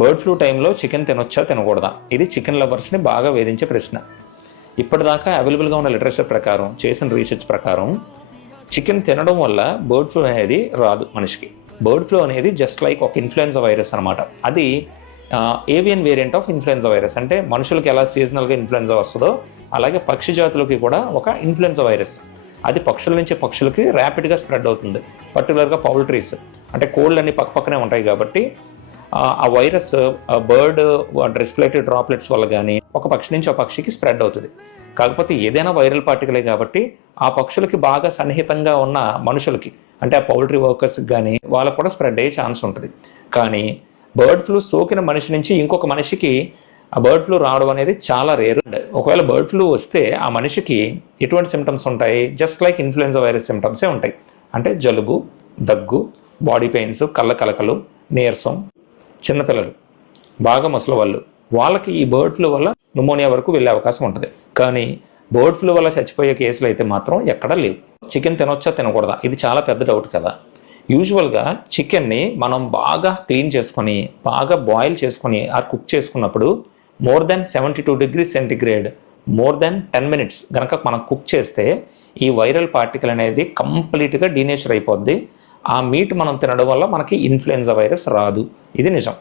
Bird flu టైంలో chicken తినొచ్చా తినకూడదా? ఇది చికెన్ లవర్స్ని బాగా వేధించే ప్రశ్న. ఇప్పటిదాకా అవైలబుల్గా ఉన్న లిటరేచర్ ప్రకారం, చేసిన రీసెర్చ్ ప్రకారం చికెన్ తినడం వల్ల బర్డ్ ఫ్లూ అనేది రాదు మనిషికి. బర్డ్ ఫ్లూ అనేది జస్ట్ లైక్ ఒక ఇన్ఫ్లుయెన్జా వైరస్ అనమాట. అది avian variant of influenza virus. అంటే మనుషులకి ఎలా సీజనల్గా ఇన్ఫ్లుయెన్జా వస్తుందో అలాగే పక్షి జాతులకి కూడా ఒక ఇన్ఫ్లుయెన్జా వైరస్. అది పక్షుల నుంచి పక్షులకి ర్యాపిడ్గా స్ప్రెడ్ అవుతుంది. పర్టికులర్గా పౌల్ట్రీస్ అంటే కోళ్ళు అన్ని పక్కనే ఉంటాయి కాబట్టి ఆ వైరస్ బర్డ్ రెస్పిరేటరీ డ్రాప్లెట్స్ వల్ల కానీ ఒక పక్షి నుంచి ఒక పక్షికి స్ప్రెడ్ అవుతుంది. కాకపోతే ఏదైనా వైరల్ పార్టికలే కాబట్టి ఆ పక్షులకి బాగా సన్నిహితంగా ఉన్న మనుషులకి అంటే ఆ పౌల్ట్రీ వర్కర్స్కి కానీ వాళ్ళకు కూడా స్ప్రెడ్ అయ్యే ఛాన్స్ ఉంటుంది. కానీ బర్డ్ ఫ్లూ సోకిన మనిషి నుంచి ఇంకొక మనిషికి ఆ బర్డ్ ఫ్లూ రావడం అనేది చాలా రేర్. ఒకవేళ బర్డ్ ఫ్లూ వస్తే ఆ మనిషికి ఎటువంటి సిమ్టమ్స్ ఉంటాయి? జస్ట్ లైక్ ఇన్ఫ్లుయెన్జా వైరస్ సిమ్టమ్సే ఉంటాయి. అంటే జలుబు, దగ్గు, బాడీ పెయిన్స్, కళ్ళ కలకలు, నీరసం. చిన్నపిల్లలు, బాగా ముసలి వాళ్ళకి ఈ బర్డ్ ఫ్లూ వల్ల న్యూమోనియా వరకు వెళ్ళే అవకాశం ఉంటుంది. కానీ బర్డ్ ఫ్లూ వల్ల చచ్చిపోయే కేసులు అయితే మాత్రం ఎక్కడా లేవు. చికెన్ తినొచ్చా తినకూడదా? ఇది చాలా పెద్ద డౌట్ కదా. యూజువల్గా చికెన్ని మనం బాగా క్లీన్ చేసుకొని బాగా బాయిల్ చేసుకొని కుక్ చేసుకున్నప్పుడు more than 72 degrees centigrade more than 10 minutes కనుక మనం కుక్ చేస్తే ఈ వైరల్ పార్టికల్ అనేది కంప్లీట్గా డీనేచర్ అయిపోద్ది. ఆ మీట్ మనం తినడం వల్ల మనకి ఇన్ఫ్లుయెన్జా వైరస్ రాదు. ఇది నిజం.